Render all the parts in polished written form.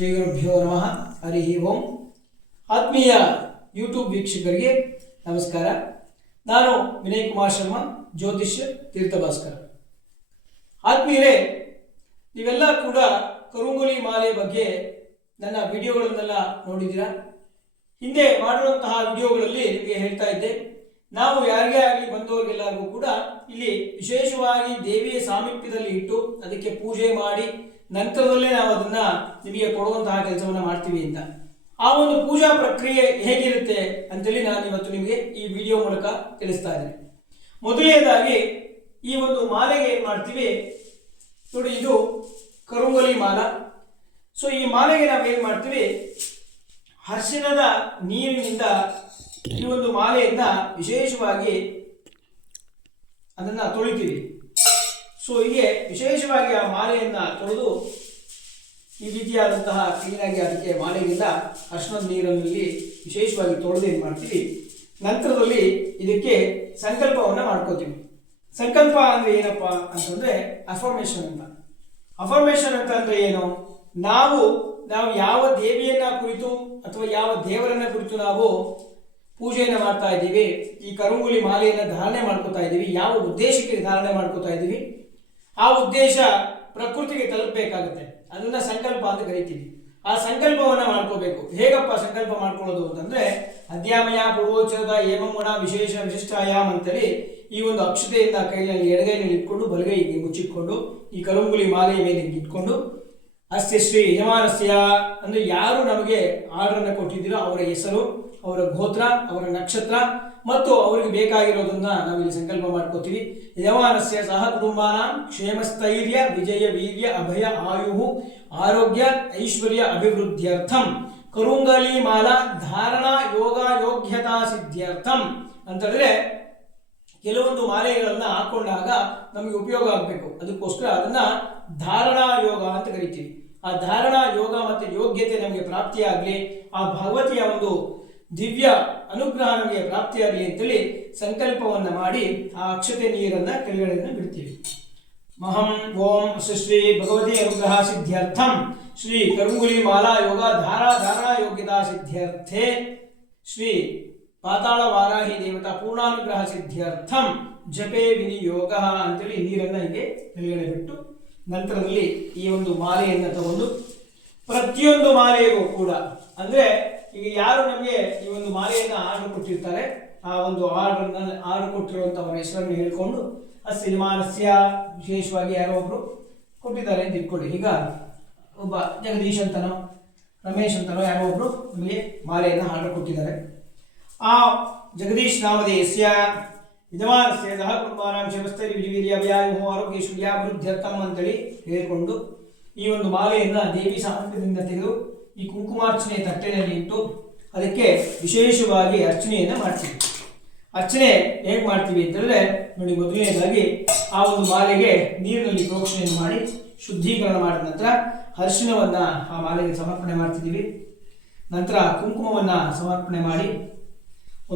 ಶ್ರೀ ಗುರುಭ್ಯೋ ನಮಃ. ಹರಿ ಓಂ. ಆತ್ಮೀಯ ಯೂಟ್ಯೂಬ್ ವೀಕ್ಷಕರಿಗೆ ನಮಸ್ಕಾರ. ನಾನು ವಿನಯ್ ಕುಮಾರ್ ಶರ್ಮಾ, ಜ್ಯೋತಿಷ್ಯ ತೀರ್ಥಭಾಸ್ಕರ. ಆತ್ಮೀಯರೇ, ನೀವೆಲ್ಲ ಕೂಡ ಕರುಂಗುಲಿ ಮಾಲೆ ಬಗ್ಗೆ ನನ್ನ ವಿಡಿಯೋಗಳನ್ನೆಲ್ಲ ನೋಡಿದ್ದೀರಾ. ಹಿಂದೆ ಮಾಡಿರುವಂತಹ ವಿಡಿಯೋಗಳಲ್ಲಿ ನಿಮಗೆ ಹೇಳ್ತಾ ಇದ್ದೆ, ನಾವು ಯಾರಿಗೇ ಆಗಲಿ ಬಂದವರಿಗೆಲ್ಲರಿಗೂ ಕೂಡ ಇಲ್ಲಿ ವಿಶೇಷವಾಗಿ ದೇವಿಯ ಸಾಮೀಪ್ಯದಲ್ಲಿ ಇಟ್ಟು ಅದಕ್ಕೆ ಪೂಜೆ ಮಾಡಿ ನಂತರದಲ್ಲೇ ನಾವು ಅದನ್ನ ನಿಮಗೆ ಕೊಡುವಂತಹ ಕೆಲಸವನ್ನು ಮಾಡ್ತೀವಿ ಅಂತ. ಆ ಒಂದು ಪೂಜಾ ಪ್ರಕ್ರಿಯೆ ಹೇಗಿರುತ್ತೆ ಅಂತೇಳಿ ನಾನು ಇವತ್ತು ನಿಮಗೆ ಈ ವಿಡಿಯೋ ಮೂಲಕ ತಿಳಿಸ್ತಾ ಇದ್ದೇನೆ. ಮೊದಲನೇದಾಗಿ ಈ ಒಂದು ಮಾಲೆಗೆ ಏನು ಮಾಡ್ತೀವಿ ನೋಡಿ, ಇದು ಕರುಂಗುಲಿ ಮಾಲ. ಸೊ ಈ ಮಾಲೆಗೆ ನಾವೇನು ಮಾಡ್ತೀವಿ, ಅರಿಶಿಣದ ನೀರಿನಿಂದ ಈ ಒಂದು ಮಾಲೆಯನ್ನ ವಿಶೇಷವಾಗಿ ಅದನ್ನ ತೊಳಿತೀವಿ. ಸೊ ಹೀಗೆ ವಿಶೇಷವಾಗಿ ಆ ಮಾಲೆಯನ್ನ ತೊಳೆದು ಈ ರೀತಿಯಾದಂತಹ ಕ್ಲೀನಾಗಿ ಅದಕ್ಕೆ ಮಾಲೆಗಿಂದ ಅರಿಶಿಣದ ನೀರಿನಲ್ಲಿ ವಿಶೇಷವಾಗಿ ತೊಳೆದು ಏನು ಮಾಡ್ತೀವಿ, ನಂತರದಲ್ಲಿ ಇದಕ್ಕೆ ಸಂಕಲ್ಪವನ್ನು ಮಾಡ್ಕೋತೀವಿ. ಸಂಕಲ್ಪ ಅಂದ್ರೆ ಏನಪ್ಪ ಅಂತಂದ್ರೆ ಅಫರ್ಮೇಷನ್ ಅಂತ. ಅಫರ್ಮೇಷನ್ ಅಂತ ಅಂದ್ರೆ ಏನು, ನಾವು ಯಾವ ದೇವಿಯನ್ನ ಕುರಿತು ಅಥವಾ ಯಾವ ದೇವರನ್ನ ಕುರಿತು ನಾವು ಪೂಜೆಯನ್ನು ಮಾಡ್ತಾ ಇದ್ದೀವಿ, ಈ ಕರುಂಗುಲಿ ಮಾಲೆಯನ್ನು ಧಾರಣೆ ಮಾಡ್ಕೋತಾ ಇದ್ದೀವಿ, ಯಾವ ಉದ್ದೇಶಕ್ಕೆ ಧಾರಣೆ ಮಾಡ್ಕೋತಾ ಇದ್ದೀವಿ, ಆ ಉದ್ದೇಶ ಪ್ರಕೃತಿಗೆ ತಲುಪಬೇಕಾಗುತ್ತೆ. ಅದನ್ನ ಸಂಕಲ್ಪ ಅಂತ ಕರಿತೀವಿ. ಆ ಸಂಕಲ್ಪವನ್ನ ಮಾಡ್ಕೋಬೇಕು. ಹೇಗಪ್ಪ ಸಂಕಲ್ಪ ಮಾಡ್ಕೊಳ್ಳೋದು ಅಂತಂದ್ರೆ, ಅಧ್ಯಾಮಯ ಪೂರ್ವೋಚ್ಚರದ ಏಮಂ ಗುಣ ವಿಶೇಷ ವಿಶಿಷ್ಟಾಯಾಮ್ ಅಂತೇಳಿ ಈ ಒಂದು ಅಕ್ಷತೆಯಿಂದ ಕೈಯಲ್ಲಿ ಎಡಗೈನಲ್ಲಿ ಇಟ್ಕೊಂಡು ಬಲಗೈಗೆ ಮುಚ್ಚಿಟ್ಕೊಂಡು ಈ ಕರುಂಗುಲಿ ಮಾಲೆಯ ಮೇಲೆ ಇಟ್ಕೊಂಡು ಅಸ್ಯ ಶ್ರೀ ಯಜಮಾನಸ್ಯ ಅಂದ್ರೆ ಯಾರು ನಮಗೆ ಆರ್ಡರ್ ಅನ್ನು ಕೊಟ್ಟಿದ್ದೀರೋ ಅವರ ಹೆಸರು, ಅವರ ಗೋತ್ರ, ಅವರ ನಕ್ಷತ್ರ ಮತ್ತು ಅವರಿಗೆ ಬೇಕಾಗಿರೋದನ್ನ ನಾವಿಲ್ಲಿ ಸಂಕಲ್ಪ ಮಾಡ್ಕೋತೀವಿ. ಯಜಮಾನಸ್ಯ ಸಹ ಕುಟುಂಬಾನ ಕ್ಷೇಮಸ್ಥೈರ್ಯ ವಿಜಯ ವೀರ್ಯ ಅಭಯ ಆಯು ಆರೋಗ್ಯ ಐಶ್ವರ್ಯ ಅಭಿವೃದ್ಧ್ಯರ್ಥಂ ಕರುಂಗುಲಿ ಮಾಲಾ ಧಾರಣಾ ಯೋಗ ಯೋಗ್ಯತಾ ಸಿದ್ಧ್ಯರ್ಥಂ ಅಂತಂದ್ರೆ, ಕೆಲವೊಂದು ಮಾಲೆಗಳನ್ನ ಹಾಕೊಂಡಾಗ ನಮಗೆ ಉಪಯೋಗ ಆಗಬೇಕು, ಅದಕ್ಕೋಸ್ಕರ ಅದನ್ನ ಧಾರಣಾ ಯೋಗ ಅಂತ ಕರಿತೀವಿ. ಆ ಧಾರಣಾ ಯೋಗ ಮತ್ತೆ ಯೋಗ್ಯತೆ ನಮಗೆ ಪ್ರಾಪ್ತಿಯಾಗಲಿ, ಆ ಭಗವತಿಯ ಒಂದು ದಿವ್ಯ ಅನುಗ್ರಹ ನಮಗೆ ಪ್ರಾಪ್ತಿಯಾಗಲಿ ಅಂತೇಳಿ ಸಂಕಲ್ಪವನ್ನ ಮಾಡಿ ಆ ಅಕ್ಷತೆ ನೀರನ್ನ ಕೆಳಗಡೆಯಿಂದ ಬಿಡ್ತೀವಿ. ಮಹಂ ಓಂ ಶ್ರೀ ಭಗವತಿ ಅನುಗ್ರಹ ಸಿದ್ಧ್ಯರ್ಥಂ ಶ್ರೀ ಕರುಂಗುಲಿ ಮಾಲಾ ಯೋಗ ಧಾರಣಾ ಯೋಗ್ಯತಾ ಸಿದ್ಧ್ಯರ್ಥೆ ಶ್ರೀ ಪಾತಾಳ ವಾರಾಹಿ ದೇವತಾ ಪೂರ್ಣಾನುಗ್ರಹ ಸಿದ್ಧ್ಯರ್ಥಂ ಜಪೇ ವಿನಿಯೋಗ ಅಂತೇಳಿ ನೀರನ್ನ ಹೀಗೆ ಕೆಳಗಡೆ ಬಿಟ್ಟು ನಂತರದಲ್ಲಿ ಈ ಒಂದು ಮಾಲೆಯನ್ನು ತಗೊಂಡು ಪ್ರತಿಯೊಂದು ಮಾಲೆಗೂ ಕೂಡ ಅಂದ್ರೆ ಈಗ ಯಾರು ನಮಗೆ ಈ ಒಂದು ಮಾಲೆಯನ್ನ ಆರ್ಡರ್ ಕೊಟ್ಟಿರ್ತಾರೆ, ಆ ಒಂದು ಆರ್ಡರ್ ಕೊಟ್ಟಿರುವಂತವರ ಹೆಸರನ್ನು ಹೇಳ್ಕೊಂಡು ಅಸ್ಯ ಯಜಮಾನಸ್ಯ ವಿಶೇಷವಾಗಿ ಯಾರೋ ಒಬ್ರು ಕೊಟ್ಟಿದ್ದಾರೆ ಅಂತ ಇಟ್ಕೊಳ್ಳಿ. ಈಗ ಒಬ್ಬ ಜಗದೀಶ್ ಅಂತನೋ ರಮೇಶ್ ಅಂತನೋ ಯಾರೋ ಒಬ್ರು ನಮಗೆ ಮಾಲೆಯನ್ನು ಆರ್ಡರ್ ಕೊಟ್ಟಿದ್ದಾರೆ. ಆ ಜಗದೀಶ್ ನಾಮಧೇಯಸ್ಯ ಯಜಮಾನಸ್ಯ ಸಹ ಕುಟುಂಬಾನಾಂ ಕ್ಷೇಮಸ್ಥೈರ್ಯ ವಿಜಯವೀರ್ಯ ವ್ಯಾಯು ಆರೋಗ್ಯ ಐಶ್ವರ್ಯಾಭಿವೃದ್ಧ್ಯರ್ಥಂ ಅಂತೇಳಿ ಹೇಳಿಕೊಂಡು ಈ ಒಂದು ಮಾಲೆಯನ್ನ ದೇವಿ ಸಾಮರ್ಥ್ಯದಿಂದ ತೆಗೆದು ಈ ಕುಂಕುಮಾರ್ಚನೆ ತಟ್ಟೆನಲ್ಲಿ ಇಟ್ಟು ಅದಕ್ಕೆ ವಿಶೇಷವಾಗಿ ಅರ್ಚನೆಯನ್ನ ಮಾಡ್ತೀವಿ. ಅರ್ಚನೆ ಹೇಗೆ ಮಾಡ್ತೀವಿ ಅಂತಂದ್ರೆ ನೋಡಿ, ಮೊದಲನೇದಾಗಿ ಆ ಒಂದು ಮಾಲೆಗೆ ನೀರಿನಲ್ಲಿ ಪ್ರೋಕ್ಷಣೆಯನ್ನು ಮಾಡಿ ಶುದ್ಧೀಕರಣ ಮಾಡಿದ ನಂತರ ಅರಿಶಿಣವನ್ನ ಆ ಮಾಲೆಗೆ ಸಮರ್ಪಣೆ ಮಾಡ್ತಿದ್ದೀವಿ. ನಂತರ ಕುಂಕುಮವನ್ನ ಸಮರ್ಪಣೆ ಮಾಡಿ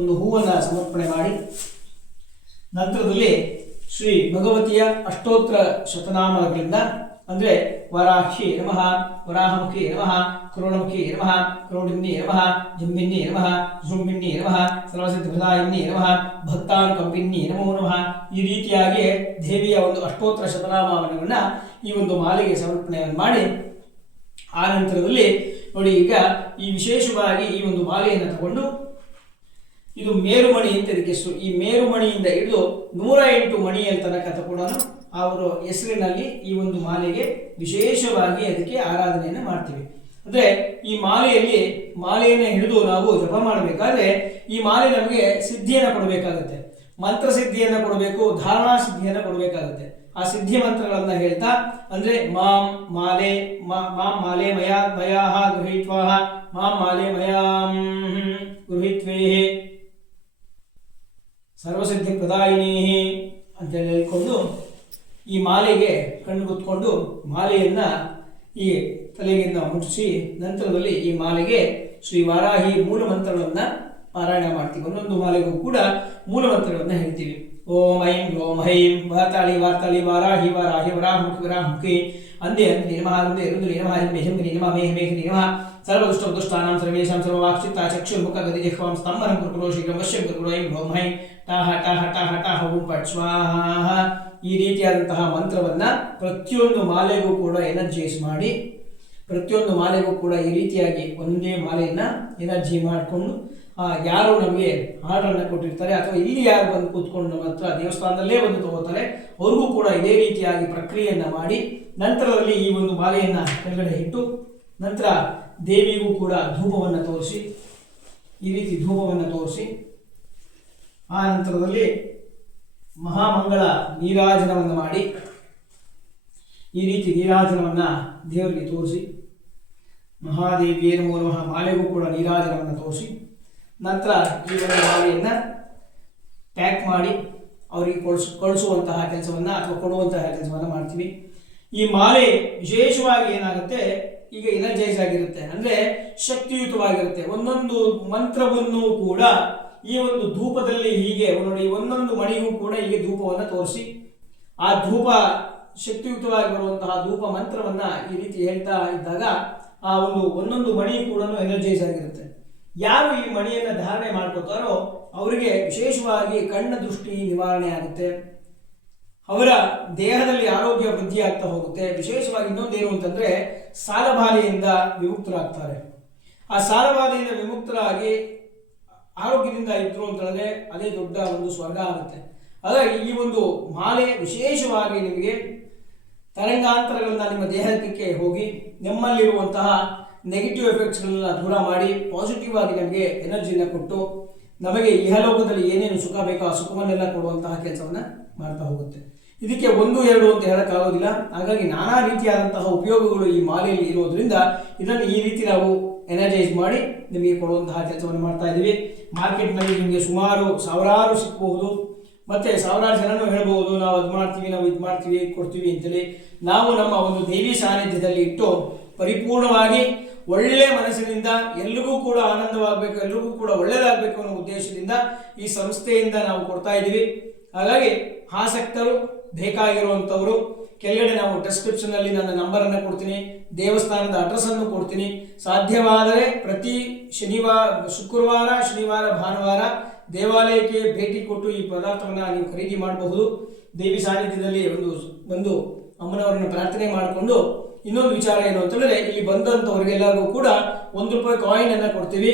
ಒಂದು ಹೂವನ್ನು ಸಮರ್ಪಣೆ ಮಾಡಿ ನಂತರದಲ್ಲಿ ಶ್ರೀ ಭಗವತಿಯ ಅಷ್ಟೋತ್ತರ ಶತನಾಮಗಳಿಂದ ಅಂದ್ರೆ ವರಾಹಿ ನಮಃ, ವರಾಹಮುಖಿ ನಮಃ, ಕರುಣಮುಖಿ ನಮಃ, ಕರುಣಿನ್ನಿ ನಮಃ, ಜಂಬಿನ್ನಿ ನಮಃ, ಜೃಂಬಿನ್ನಿ ನಮಃ, ಸರ್ವಸಿದ್ಧಪ್ರದಾಯಿನ್ನಿ ನಮಃ, ಭಕ್ತಾನುಕಂಪಿನ್ನಿ ನಮೋ ನಮಃ, ಈ ರೀತಿಯಾಗಿ ದೇವಿಯ ಒಂದು ಅಷ್ಟೋತ್ತರ ಶತನಾಮವನ್ನ ಈ ಒಂದು ಮಾಲೆಗೆ ಸಮರ್ಪಣೆಯನ್ನು ಮಾಡಿ ಆ ನಂತರದಲ್ಲಿ ನೋಡಿ, ಈಗ ಈ ವಿಶೇಷವಾಗಿ ಈ ಒಂದು ಮಾಲೆಯನ್ನು ತಗೊಂಡು ಇದು ಮೇರುಮಣಿ ಅಂತ ಇದಕ್ಕೆ ಹೆಸರು. ಈ ಮೇರುಮಣಿಯಿಂದ ಹಿಡಿದು 108 ಮಣಿಯ ತನಕ ಕೂಡ ಅವರ ಹೆಸರಿನಲ್ಲಿ ಈ ಒಂದು ಮಾಲೆಗೆ ವಿಶೇಷವಾಗಿ ಅದಕ್ಕೆ ಆರಾಧನೆಯನ್ನು ಮಾಡ್ತೀವಿ. ಅಂದ್ರೆ ಈ ಮಾಲೆಯನ್ನು ಹಿಡಿದು ನಾವು ಜಪ ಮಾಡಬೇಕಾದ್ರೆ ಈ ಮಾಲೆ ನಮಗೆ ಸಿದ್ಧಿಯನ್ನು ಕೊಡಬೇಕಾಗುತ್ತೆ, ಮಂತ್ರ ಸಿದ್ಧಿಯನ್ನು ಕೊಡಬೇಕು, ಧಾರಣಾ ಸಿದ್ಧಿಯನ್ನು ಕೊಡಬೇಕಾಗುತ್ತೆ. ಆ ಸಿದ್ಧಿ ಮಂತ್ರಗಳನ್ನ ಹೇಳ್ತಾ ಅಂದ್ರೆ ಮಾಂ ಮಾಲೆ ಮಯಾಹ ಗೃಹೀತ್ವಾಹ ಮಾಂ ಮಾಲೆ ಮಯಾಂ ಗೃಹೀತ್ವೇ ಸರ್ವಸಿದ್ಧಿ ಪ್ರದಾಯಿನಿ ಅಂತ ಹೇಳ್ಕೊಂಡು ಈ ಮಾಲೆಗೆ ಕಣ್ಣು ಗುತ್ಕೊಂಡು ಮಾಲೆಯನ್ನ ಈ ತಲೆಗಿಂದ ಮುಟ್ಟಿಸಿ ನಂತರದಲ್ಲಿ ಈ ಮಾಲೆಗೆ ಶ್ರೀ ವಾರಾಹಿ ಮೂಲ ಮಂತ್ರಗಳನ್ನ ಪಾರಾಯಣ ಮಾಡ್ತೀವಿ. ಒಂದೊಂದು ಮಾಲೆಗೂ ಕೂಡ ಮೂಲ ಮಂತ್ರಗಳನ್ನ ಹೇಳ್ತೀವಿ. ಓಂ ಐಂ ಓಂ ಹೈಂ ವಾರ್ತಾಳಿ ವಾರ್ತಾಳಿ ವಾರಾಹಿ ವಾರಾಹಿ ವರಾಹಮುಖಿ ವರಾಹಮುಖಿ ಅಂದೇ ಅಂದೇ ನಮಃ ರುಂದೇ ರುಂದೇ ನಮಃ ಹಿಂಬೆ ಹಿಂಬೆ ನಮಃ ಮೇಹ ಮೇಹ ನಮಃ ಸರ್ವದುಷ್ಟದುಷ್ಟಾನಾಂ ಸರ್ವೇಷಾಂ ಸರ್ವವಾಕ್ಚಿತ್ತ ಚಕ್ಷುರ್ಮುಖ ಗದಿಜಿಹ್ವಾಂ ಸ್ತಂಭನಂ ಕುರುಕುರೋ ಶೀಘ್ರಂ ವಶ್ಯಂ ಕುರುಕುರೋ ಐಂ ಹ್ರೌಂ ಹೈಂ ಟಾಹ ಟಾಹ ಟಾಹ ಟಾಹ ಓಂ ಫಟ್ ಸ್ವಾಹ. ಈ ರೀತಿಯಾದಂತಹ ಮಂತ್ರವನ್ನ ಪ್ರತಿಯೊಂದು ಮಾಲೆಗೂ ಕೂಡ ಎನರ್ಜೈಸ್ ಮಾಡಿ, ಪ್ರತಿಯೊಂದು ಮಾಲೆಗೂ ಕೂಡ ಈ ರೀತಿಯಾಗಿ ಒಂದೇ ಮಾಲೆಯನ್ನ ಎನರ್ಜಿ ಮಾಡಿಕೊಂಡು ಯಾರು ನಮಗೆ ಆರ್ಡರನ್ನು ಕೊಟ್ಟಿರ್ತಾರೆ ಅಥವಾ ಇಲ್ಲಿ ಯಾರು ಬಂದು ಕೂತ್ಕೊಂಡು ನಮ್ಮ ಹತ್ರ ದೇವಸ್ಥಾನದಲ್ಲೇ ಬಂದು ತಗೋತಾರೆ ಅವ್ರಿಗೂ ಕೂಡ ಇದೇ ರೀತಿಯಾಗಿ ಪ್ರಕ್ರಿಯೆಯನ್ನು ಮಾಡಿ, ನಂತರದಲ್ಲಿ ಈ ಒಂದು ಮಾಲೆಯನ್ನು ಕೆಳಗಡೆ ಇಟ್ಟು ನಂತರ ದೇವಿಗೂ ಕೂಡ ಧೂಪವನ್ನು ತೋರಿಸಿ, ಈ ರೀತಿ ಧೂಪವನ್ನು ತೋರಿಸಿ ಆ ನಂತರದಲ್ಲಿ ಮಹಾಮಂಗಳ ನೀರಾಜನವನ್ನು ಮಾಡಿ, ಈ ರೀತಿ ನೀರಾಜನವನ್ನು ದೇವರಿಗೆ ತೋರಿಸಿ, ಮಹಾದೇವಿಯೇ ನಮೋ ನಮಃ ಮಾಲೆಗೂ ಕೂಡ ನೀರಾಜನವನ್ನು ತೋರಿಸಿ, ನಂತರ ಈ ಒಂದು ಮಾಲೆಯನ್ನು ಪ್ಯಾಕ್ ಮಾಡಿ ಅವರಿಗೆ ಕಳಿಸುವಂತಹ ಕೆಲಸವನ್ನು ಅಥವಾ ಕೊಡುವಂತಹ ಕೆಲಸವನ್ನು ಮಾಡ್ತೀವಿ. ಈ ಮಾಲೆ ವಿಶೇಷವಾಗಿ ಏನಾಗುತ್ತೆ, ಈಗ ಎನರ್ಜೈಸ್ ಆಗಿರುತ್ತೆ, ಅಂದರೆ ಶಕ್ತಿಯುತವಾಗಿರುತ್ತೆ. ಒಂದೊಂದು ಮಂತ್ರವನ್ನು ಕೂಡ ಈ ಒಂದು ಧೂಪದಲ್ಲಿ ಹೀಗೆ ನೋಡಿ, ಒಂದೊಂದು ಮಣಿಗೂ ಕೂಡ ಹೀಗೆ ಧೂಪವನ್ನು ತೋರಿಸಿ, ಆ ಧೂಪ ಶಕ್ತಿಯುತವಾಗಿ ಬರುವಂತಹ ಧೂಪ ಮಂತ್ರವನ್ನ ಈ ರೀತಿ ಹೇಳ್ತಾ ಇದ್ದಾಗ ಆ ಒಂದೊಂದು ಮಣಿ ಕೂಡ ಎನರ್ಜೈಸ್ ಆಗಿರುತ್ತೆ. ಯಾರು ಈ ಮಣಿಯನ್ನು ಧಾರಣೆ ಮಾಡ್ಕೋತಾರೋ ಅವರಿಗೆ ವಿಶೇಷವಾಗಿ ಕಣ್ಣ ದೃಷ್ಟಿ ನಿವಾರಣೆ ಆಗುತ್ತೆ, ಅವರ ದೇಹದಲ್ಲಿ ಆರೋಗ್ಯ ವೃದ್ಧಿ ಆಗ್ತಾ ಹೋಗುತ್ತೆ. ವಿಶೇಷವಾಗಿ ಇನ್ನೊಂದೇನು ಅಂತಂದ್ರೆ ಸಾಲಬಾಧೆಯಿಂದ ವಿಮುಕ್ತರಾಗ್ತಾರೆ. ಆ ಸಾಲಬಾಧೆಯಿಂದ ವಿಮುಕ್ತರಾಗಿ ಆರೋಗ್ಯದಿಂದ ಇದ್ರು ಅಂತಂದ್ರೆ ಅದೇ ದೊಡ್ಡ ಒಂದು ಸ್ವರ್ಗ ಆಗುತ್ತೆ. ಹಾಗಾಗಿ ಈ ಒಂದು ಮಾಲೆ ವಿಶೇಷವಾಗಿ ನಿಮಗೆ ತರಂಗಾಂತರಗಳನ್ನ ನಿಮ್ಮ ದೇಹಕ್ಕೆ ಹೋಗಿ ನಮ್ಮಲ್ಲಿರುವಂತಹ ನೆಗೆಟಿವ್ ಎಫೆಕ್ಟ್ಸ್ಗಳನ್ನ ದೂರ ಮಾಡಿ ಪಾಸಿಟಿವ್ ಆಗಿ ನಮಗೆ ಎನರ್ಜಿನ ಕೊಟ್ಟು ನಮಗೆ ಇಹಲೋಕದಲ್ಲಿ ಏನೇನು ಸುಖ ಬೇಕೋ ಆ ಸುಖವನ್ನೆಲ್ಲ ಕೊಡುವಂತಹ ಕೆಲಸವನ್ನ ಮಾಡ್ತಾ ಹೋಗುತ್ತೆ. ಇದಕ್ಕೆ 1, 2 ಅಂತ ಹೇಳಕ್ಕಾಗೋದಿಲ್ಲ. ಹಾಗಾಗಿ ನಾನಾ ರೀತಿಯಾದಂತಹ ಉಪಯೋಗಗಳು ಈ ಮಾಲೆಯಲ್ಲಿ ಇರೋದ್ರಿಂದ ಇದನ್ನು ಈ ರೀತಿ ನಾವು ಎನರ್ಜೈಸ್ ಮಾಡಿ ನಿಮಗೆ ಕೊಡುವಂತಹ ಕೆಲಸವನ್ನು ಮಾಡ್ತಾ ಇದ್ದೀವಿ. ಮಾರ್ಕೆಟ್ನಲ್ಲಿ ನಿಮಗೆ ಸುಮಾರು ಸಾವಿರಾರು ಸಿಕ್ಕಬಹುದು, ಮತ್ತೆ ಸಾವಿರಾರು ಜನನು ಹೇಳ್ಬಹುದು ನಾವು ಅದು ಮಾಡ್ತೀವಿ, ನಾವು ಇದು ಮಾಡ್ತೀವಿ, ಕೊಡ್ತೀವಿ ಅಂತೇಳಿ. ನಾವು ನಮ್ಮ ಒಂದು ದೇವಿ ಸಾನ್ನಿಧ್ಯದಲ್ಲಿ ಇಟ್ಟು ಪರಿಪೂರ್ಣವಾಗಿ ಒಳ್ಳೆ ಮನಸ್ಸಿನಿಂದ ಎಲ್ರಿಗೂ ಕೂಡ ಆನಂದವಾಗಬೇಕು, ಎಲ್ರಿಗೂ ಕೂಡ ಒಳ್ಳೆಯದಾಗಬೇಕು ಅನ್ನೋ ಉದ್ದೇಶದಿಂದ ಈ ಸಂಸ್ಥೆಯಿಂದ ನಾವು ಕೊಡ್ತಾ ಇದ್ದೀವಿ. ಹಾಗಾಗಿ ಆಸಕ್ತರು ಬೇಕಾಗಿರುವಂಥವರು ಕೆಳಗಡೆ ನಾವು ಡಿಸ್ಕ್ರಿಪ್ಷನ್ ಅಲ್ಲಿ ನನ್ನ ನಂಬರನ್ನು ಕೊಡ್ತೀನಿ, ದೇವಸ್ಥಾನದ ಅಡ್ರೆಸ್ ಅನ್ನು ಕೊಡ್ತೀನಿ. ಸಾಧ್ಯವಾದರೆ ಪ್ರತಿ ಶುಕ್ರವಾರ, ಶನಿವಾರ, ಭಾನುವಾರ ದೇವಾಲಯಕ್ಕೆ ಭೇಟಿ ಕೊಟ್ಟು ಈ ಪದಾರ್ಥವನ್ನು ನೀವು ಖರೀದಿ ಮಾಡಬಹುದು. ದೇವಿ ಸಾನ್ನಿಧ್ಯದಲ್ಲಿ ಒಂದು ಅಮ್ಮನವರನ್ನು ಪ್ರಾರ್ಥನೆ ಮಾಡಿಕೊಂಡು. ಇನ್ನೊಂದು ವಿಚಾರ ಏನು ಅಂತಂದ್ರೆ, ಇಲ್ಲಿ ಬಂದಂಥವ್ರಿಗೆಲ್ಲರಿಗೂ ಕೂಡ ₹1 ಕಾಯಿನ್ ಅನ್ನು ಕೊಡ್ತೀವಿ.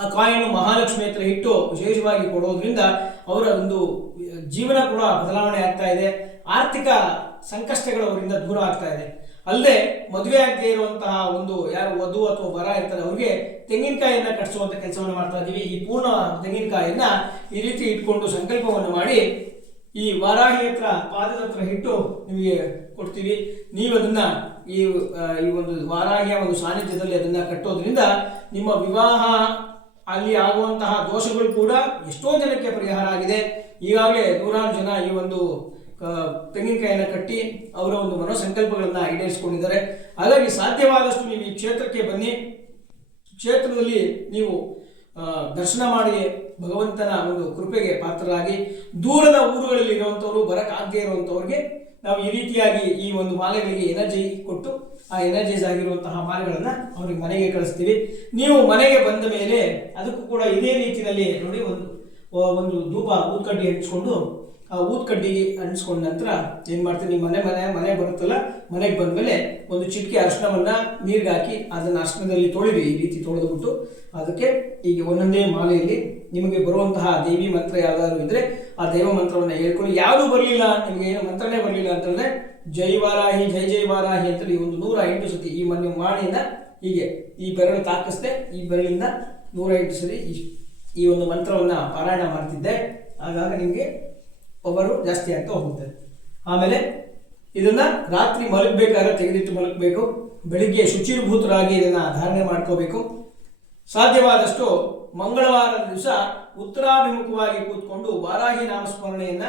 ಆ ಕಾಯಿನ್ ಮಹಾಲಕ್ಷ್ಮಿ ಹತ್ರ ಇಟ್ಟು ವಿಶೇಷವಾಗಿ ಕೊಡೋದ್ರಿಂದ ಅವರ ಒಂದು ಜೀವನ ಕೂಡ ಬದಲಾವಣೆ ಆಗ್ತಾ ಇದೆ, ಆರ್ಥಿಕ ಸಂಕಷ್ಟಗಳು ಅವರಿಂದ ದೂರ ಆಗ್ತಾ ಇದೆ. ಅಲ್ಲದೆ ಮದುವೆ ಆಗದೆ ಇರುವಂತಹ ಯಾರು ವಧು ಅಥವಾ ವರ ಇರ್ತಾರೆ ಅವ್ರಿಗೆ ತೆಂಗಿನಕಾಯಿಯನ್ನ ಕಟ್ಟಿಸುವಂತ ಕೆಲಸವನ್ನು ಮಾಡ್ತಾ ಇದ್ದೀವಿ. ಈ ಪೂರ್ಣ ತೆಂಗಿನಕಾಯಿಯನ್ನ ಈ ರೀತಿ ಇಟ್ಕೊಂಡು ಸಂಕಲ್ಪವನ್ನು ಮಾಡಿ ಈ ವಾರಾಹಿ ಹತ್ರ ಪಾದದ ಹತ್ರ ಇಟ್ಟು ನಿಮಗೆ ಕೊಡ್ತೀವಿ. ನೀವು ಅದನ್ನ ಈ ಒಂದು ವಾರಾಹಿಯ ಒಂದು ಸಾನ್ನಿಧ್ಯದಲ್ಲಿ ಅದನ್ನ ಕಟ್ಟೋದ್ರಿಂದ ನಿಮ್ಮ ವಿವಾಹ ಅಲ್ಲಿ ಆಗುವಂತಹ ದೋಷಗಳು ಕೂಡ ಎಷ್ಟೋ ಜನಕ್ಕೆ ಪರಿಹಾರ ಆಗಿದೆ. ಈಗಾಗಲೇ ನೂರಾರು ಜನ ಈ ಒಂದು ತೆಂಗಿನಕಾಯಿಯನ್ನು ಕಟ್ಟಿ ಅವರ ಒಂದು ಮನೋಸಂಕಲ್ಪಗಳನ್ನ ಈಡೇರಿಸಿಕೊಂಡಿದ್ದಾರೆ. ಹಾಗಾಗಿ ಸಾಧ್ಯವಾದಷ್ಟು ನೀವು ಈ ಕ್ಷೇತ್ರಕ್ಕೆ ಬನ್ನಿ. ಕ್ಷೇತ್ರದಲ್ಲಿ ನೀವು ದರ್ಶನ ಮಾಡಿ ಭಗವಂತನ ಒಂದು ಕೃಪೆಗೆ ಪಾತ್ರರಾಗಿ, ದೂರದ ಊರುಗಳಲ್ಲಿ ಇರುವಂಥವ್ರು ಬರಕ್ಕಾಗದೇ ಇರುವಂಥವ್ರಿಗೆ ನಾವು ಈ ರೀತಿಯಾಗಿ ಈ ಒಂದು ಮಾಲೆಗಳಿಗೆ ಎನರ್ಜಿ ಕೊಟ್ಟು ಆ ಎನರ್ಜೈಸ್ ಆಗಿರುವಂತಹ ಮಾಲೆಗಳನ್ನು ಅವ್ರಿಗೆ ಮನೆಗೆ ಕಳಿಸ್ತೀವಿ. ನೀವು ಮನೆಗೆ ಬಂದ ಮೇಲೆ ಅದಕ್ಕೂ ಕೂಡ ಇದೇ ರೀತಿಯಲ್ಲಿ ನೋಡಿ ಒಂದು ಧೂಪ ಊದ್ಕಡ್ಡಿ ಹಂಚ್ಕೊಂಡು ಆ ಊದ್ಕಡ್ಡಿಗೆ ಅಂಟಿಸ್ಕೊಂಡ ನಂತರ ಏನು ಮಾಡ್ತೀವಿ, ನಿಮ್ಮ ಮನೆ ಬರುತ್ತಲ್ಲ, ಮನೆಗೆ ಬಂದಮೇಲೆ ಒಂದು ಚಿಟಿಕೆ ಅರಿಶಿಣವನ್ನ ನೀರಿಗೆ ಹಾಕಿ ಅದನ್ನು ಅರಿಶಿಣದಲ್ಲಿ ತೊಳೆದು ಈ ರೀತಿ ತೊಳೆದುಬಿಟ್ಟು ಅದಕ್ಕೆ ಈಗ ಒಂದೊಂದೇ ಮಾಲೆಯಲ್ಲಿ ನಿಮಗೆ ಬರುವಂತಹ ದೇವಿ ಮಂತ್ರ ಯಾವ್ದಾದ್ರು ಇದ್ರೆ ಆ ದೈವ ಮಂತ್ರವನ್ನು ಹೇಳ್ಕೊಳ್ಳಿ. ಯಾವುದು ಬರಲಿಲ್ಲ, ನಿಮಗೆ ಏನು ಮಂತ್ರನೇ ಬರಲಿಲ್ಲ ಅಂತಂದ್ರೆ ಜೈ ವಾರಾಹಿ ಜೈ ಜೈ ವಾರಾಹಿ ಅಂತೇಳಿ 108 ಸತಿ ಈ ಮಾಣಿಯಿಂದ ಹೀಗೆ ಈ ಬೆರಳು ತಾಕಿಸ್ದೆ, ಈ ಬೆರಳಿಂದ 108 ಸತಿ ಈ ಒಂದು ಮಂತ್ರವನ್ನ ಪಾರಾಯಣ ಮಾಡ್ತಿದ್ದೆ. ಆಗಾಗ ನಿಮಗೆ ಪವರು ಜಾಸ್ತಿ ಆಗ್ತಾ ಹೋಗುತ್ತೆ. ಆಮೇಲೆ ಇದನ್ನ ರಾತ್ರಿ ಮಲಗಬೇಕಾದ್ರೆ ತೆಗೆದಿಟ್ಟು ಮಲಗಬೇಕು. ಬೆಳಿಗ್ಗೆ ಶುಚಿರ್ಭೂತರಾಗಿ ಇದನ್ನ ಧಾರಣೆ ಮಾಡ್ಕೋಬೇಕು. ಸಾಧ್ಯವಾದಷ್ಟು ಮಂಗಳವಾರದ ದಿವಸ ಉತ್ತರಾಭಿಮುಖವಾಗಿ ಕೂತ್ಕೊಂಡು ವಾರಾಹಿ ನಾಮಸ್ಮರಣೆಯನ್ನ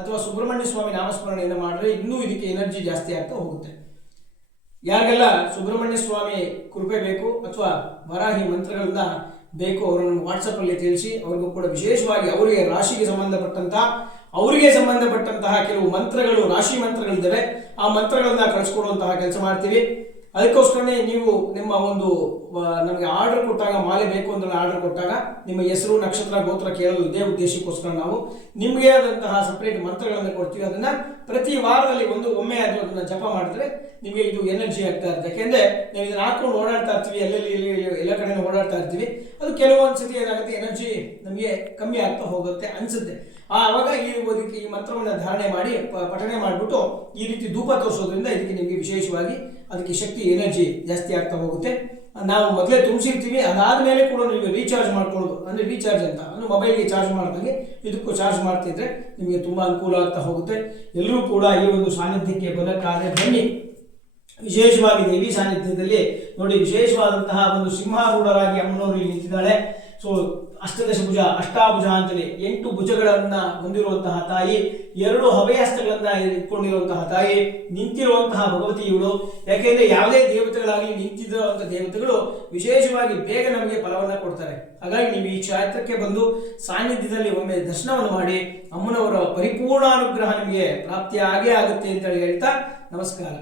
ಅಥವಾ ಸುಬ್ರಹ್ಮಣ್ಯ ಸ್ವಾಮಿ ನಾಮಸ್ಮರಣೆಯನ್ನ ಮಾಡಿದ್ರೆ ಇನ್ನೂ ಇದಕ್ಕೆ ಎನರ್ಜಿ ಜಾಸ್ತಿ ಆಗ್ತಾ ಹೋಗುತ್ತೆ. ಯಾರಿಗೆಲ್ಲ ಸುಬ್ರಹ್ಮಣ್ಯ ಸ್ವಾಮಿ ಕೃಪೆ ಬೇಕು ಅಥವಾ ವರಾಹಿ ಮಂತ್ರಗಳನ್ನ ಬೇಕು ಅವರನ್ನು ವಾಟ್ಸಪ್ ಅಲ್ಲಿ ತಿಳಿಸಿ. ಅವ್ರಿಗೂ ಕೂಡ ವಿಶೇಷವಾಗಿ ಅವರಿಗೆ ರಾಶಿಗೆ ಸಂಬಂಧಪಟ್ಟಂತ ಅವರಿಗೆ ಸಂಬಂಧಪಟ್ಟಂತಹ ಕೆಲವು ಮಂತ್ರಗಳು, ರಾಶಿ ಮಂತ್ರಗಳಿದ್ದಾವೆ. ಆ ಮಂತ್ರಗಳನ್ನ ಕಳಿಸ್ಕೊಡುವಂತಹ ಕೆಲಸ ಮಾಡ್ತೀವಿ. ಅದಕ್ಕೋಸ್ಕರನೇ ನೀವು ನಿಮ್ಮ ಒಂದು ನಮಗೆ ಆರ್ಡರ್ ಕೊಟ್ಟಾಗ, ಮಾಲೆ ಬೇಕು ಅಂತ ಆರ್ಡರ್ ಕೊಟ್ಟಾಗ ನಿಮ್ಮ ಹೆಸರು, ನಕ್ಷತ್ರ, ಗೋತ್ರ ಕೇಳಲು ಇದೇ ಉದ್ದೇಶಕ್ಕೋಸ್ಕರ ನಾವು ನಿಮಗೆ ಆದಂತಹ ಸಪ್ರೇಟ್ ಮಂತ್ರಗಳನ್ನು ಕೊಡ್ತೀವಿ. ಅದನ್ನ ಪ್ರತಿ ವಾರದಲ್ಲಿ ಒಮ್ಮೆ ಆದರೂ ಅದನ್ನ ಜಪ ಮಾಡಿದ್ರೆ ನಿಮಗೆ ಇದು ಎನರ್ಜಿ ಆಗ್ತಾ ಇರುತ್ತೆ. ಯಾಕೆಂದ್ರೆ ನಾವು ಇದನ್ನ ಹಾಕೊಂಡು ಓಡಾಡ್ತಾ ಇರ್ತೀವಿ, ಎಲ್ಲ ಕಡೆ ಓಡಾಡ್ತಾ ಇರ್ತೀವಿ. ಅದು ಕೆಲವೊಂದು ಸತಿ ಏನಾಗುತ್ತೆ, ಎನರ್ಜಿ ನಮಗೆ ಕಮ್ಮಿ ಆಗ್ತಾ ಹೋಗುತ್ತೆ ಅನ್ಸುತ್ತೆ. ಆವಾಗ ಈ ಮಂತ್ರವನ್ನು ಧಾರಣೆ ಮಾಡಿ ಪಠನೆ ಮಾಡಿಬಿಟ್ಟು ಈ ರೀತಿ ಧೂಪ ತೋರಿಸೋದ್ರಿಂದ ಇದಕ್ಕೆ ನಿಮಗೆ ವಿಶೇಷವಾಗಿ ಅದಕ್ಕೆ ಶಕ್ತಿ, ಎನರ್ಜಿ ಜಾಸ್ತಿ ಆಗ್ತಾ ಹೋಗುತ್ತೆ. ನಾವು ಮೊದಲೇ ತುಂಬಿಸಿರ್ತೀವಿ, ಅದಾದ್ಮೇಲೆ ಕೂಡ ನೀವು ರೀಚಾರ್ಜ್ ಮಾಡ್ಕೊಳ್ಳೋದು, ಅಂದರೆ ರೀಚಾರ್ಜ್ ಅಂತ ಅಂದರೆ ಮೊಬೈಲ್ಗೆ ಚಾರ್ಜ್ ಮಾಡಿದಂಗೆ ಇದಕ್ಕೂ ಚಾರ್ಜ್ ಮಾಡ್ತಿದ್ರೆ ನಿಮಗೆ ತುಂಬ ಅನುಕೂಲ ಆಗ್ತಾ ಹೋಗುತ್ತೆ. ಎಲ್ಲರೂ ಕೂಡ ಈ ಒಂದು ಸಾನ್ನಿಧ್ಯಕ್ಕೆ ಬರೋಕ್ಕಾದ್ರೆ ಬನ್ನಿ. ವಿಶೇಷವಾಗಿ ದೇವಿ ಸಾನ್ನಿಧ್ಯದಲ್ಲಿ ನೋಡಿ, ವಿಶೇಷವಾದಂತಹ ಒಂದು ಸಿಂಹಾರೂಢರಾಗಿ ಅಮ್ಮನವರು ಇಲ್ಲಿ ನಿಂತಿದ್ದಾಳೆ. ಸೊ ಅಷ್ಟದಶ ಭುಜ, ಅಷ್ಟಾಭುಜ ಅಂತಲೇ 8 ಭುಜಗಳನ್ನ ಹೊಂದಿರುವಂತಹ ತಾಯಿ, 2 ಹಸ್ತಗಳನ್ನ ಇಟ್ಕೊಂಡಿರುವಂತಹ ತಾಯಿ, ನಿಂತಿರುವಂತಹ ಭಗವತಿ ಇವಳು. ಯಾಕೆಂದ್ರೆ ಯಾವುದೇ ದೇವತೆಗಳಾಗಿ ನಿಂತಿರುವಂತಹ ದೇವತೆಗಳು ವಿಶೇಷವಾಗಿ ಬೇಗ ನಮಗೆ ಫಲವನ್ನ ಕೊಡ್ತಾರೆ. ಹಾಗಾಗಿ ನೀವು ಈ ಕ್ಷೇತ್ರಕ್ಕೆ ಬಂದು ಸಾನ್ನಿಧ್ಯದಲ್ಲಿ ಒಮ್ಮೆ ದರ್ಶನವನ್ನು ಮಾಡಿ ಅಮ್ಮನವರ ಪರಿಪೂರ್ಣ ಅನುಗ್ರಹ ನಿಮಗೆ ಪ್ರಾಪ್ತಿಯಾಗೇ ಆಗುತ್ತೆ ಅಂತ ಹೇಳ್ತಾ ನಮಸ್ಕಾರ.